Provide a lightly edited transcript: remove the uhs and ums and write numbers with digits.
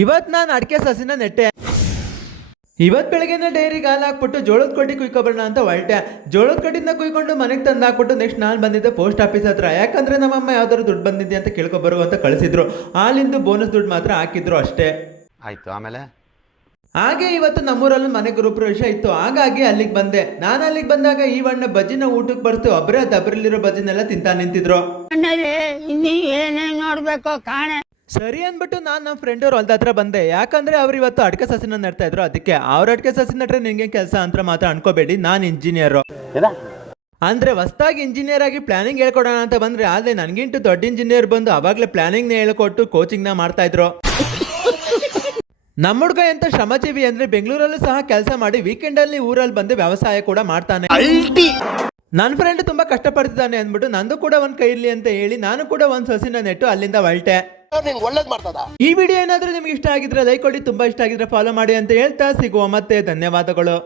ಇವತ್ತು ನಾನು ಅಡಿಕೆ ಸಸಿನ ನೆಟ್ಟೆ. ಇವತ್ತು ಬೆಳಗ್ಗೆನ ಡೈರಿಗೆ ಹಾಲು ಹಾಕ್ಬಿಟ್ಟು ಜೋಳದ ಕಡ್ಡಿ ಕುಯ್ಕೊಬರೋಣ ಅಂತ ಹೊರಟೆ. ಜೋಳದ ಕಡ್ಡಿನ ಕುಯ್ಕೊಂಡು ಮನೆಗೆ ತಂದು ಹಾಕ್ಬಿಟ್ಟು ನೆಕ್ಸ್ಟ್ ನಾನು ಬಂದಿದ್ದೆ ಪೋಸ್ಟ್ ಆಫೀಸ್ ಹತ್ರ. ಯಾಕಂದ್ರೆ ನಮ್ಮಮ್ಮ ಯಾವ್ದಾದ್ರು ದುಡ್ಡು ಬಂದಿದ್ದೆ ಅಂತ ಕೇಳ್ಕೊಬರು ಅಂತ ಕಳಿಸಿದ್ರು. ಹಾಲಿಂದು ಬೋನಸ್ ದುಡ್ಡು ಮಾತ್ರ ಹಾಕಿದ್ರು ಅಷ್ಟೇ. ಆಯ್ತು. ಆಮೇಲೆ ಹಾಗೆ ಇವತ್ತು ನಮ್ಮೂರಲ್ಲಿ ಮನೆ ಗೃಹಪ್ರವೇಶ ಇತ್ತು. ಹಾಗಾಗಿ ಅಲ್ಲಿಗೆ ಬಂದೆ. ನಾನು ಅಲ್ಲಿಗೆ ಬಂದಾಗ ಈ ಬಣ್ಣ ಬಜ್ಜಿನ ಊಟಕ್ಕೆ ಬರ್ತು. ಒಬ್ಬರೇ ದಬ್ಬರಲ್ಲಿರೋ ಬಜ್ಜಿನೆಲ್ಲ ತಿಂತಾ ನಿಂತಿದ್ರು. ನೋಡ್ಬೇಕು ಕಾಣೆ ಸರಿ ಅಂದ್ಬಿಟ್ಟು ನಾನು ನಮ್ಮ ಫ್ರೆಂಡ್ ಅವ್ರ ಹೊಲ್ದ ಹತ್ರ ಬಂದೆ. ಯಾಕಂದ್ರೆ ಅವ್ರು ಇವತ್ತು ಅಡಿಕೆ ಸಸಿನ ನೆಡ್ತಾ ಇದ್ರು. ಅದಕ್ಕೆ ಅವ್ರ ಅಡಿಕೆ ಸಸಿ ನಟ್ರೆ ನಿಂಗೆ ಕೆಲಸ ಅಂತ ಮಾತ್ರ ಅನ್ಕೋಬೇಡಿ. ನಾನು ಇಂಜಿನಿಯರು ಅಂದ್ರೆ ಹೊಸದಾಗಿ ಇಂಜಿನಿಯರ್ ಆಗಿ ಪ್ಲಾನಿಂಗ್ ಹೇಳ್ಕೊಡೋಣ ಅಂತ ಬಂದ್ರೆ ಆದ್ರೆ ನನ್ಗಿಂಟು ದೊಡ್ಡ ಇಂಜಿನಿಯರ್ ಬಂದು ಅವಾಗ್ಲೇ ಪ್ಲಾನಿಂಗ್ ನ ಹೇಳ್ಕೊಟ್ಟು ಕೋಚಿಂಗ್ ನ ಮಾಡ್ತಾ ಇದ್ರು. ನಮ್ಮ ಹುಡುಗ ಎಂತ ಶ್ರಮಜೀವಿ ಅಂದ್ರೆ ಬೆಂಗಳೂರಲ್ಲೂ ಸಹ ಕೆಲಸ ಮಾಡಿ ವೀಕೆಂಡ್ ಅಲ್ಲಿ ಊರಲ್ಲಿ ಬಂದು ವ್ಯವಸಾಯ ಕೂಡ ಮಾಡ್ತಾನೆ. ನನ್ನ ಫ್ರೆಂಡ್ ತುಂಬಾ ಕಷ್ಟಪಡ್ತಿದ್ದಾನೆ ಅಂದ್ಬಿಟ್ಟು ನಂದು ಕೂಡ ಒಂದ್ ಕೈ ಇರ್ಲಿ ಅಂತ ಹೇಳಿ ನಾನು ಕೂಡ ಒಂದ್ ಸಸಿನ ನೆಟ್ಟು ಅಲ್ಲಿಂದ ಹೊರಟೆ. ಈ ವಿಡಿಯೋ ಏನಾದ್ರೂ ನಿಮ್ಗೆ ಇಷ್ಟ ಆಗಿದ್ರೆ ಲೈಕ್ ಕೊಡಿ, ತುಂಬಾ ಇಷ್ಟ ಆಗಿದ್ರೆ ಫಾಲೋ ಮಾಡಿ ಅಂತ ಹೇಳ್ತಾ ಸಿಗುವ ಮತ್ತೆ ಧನ್ಯವಾದಗಳು.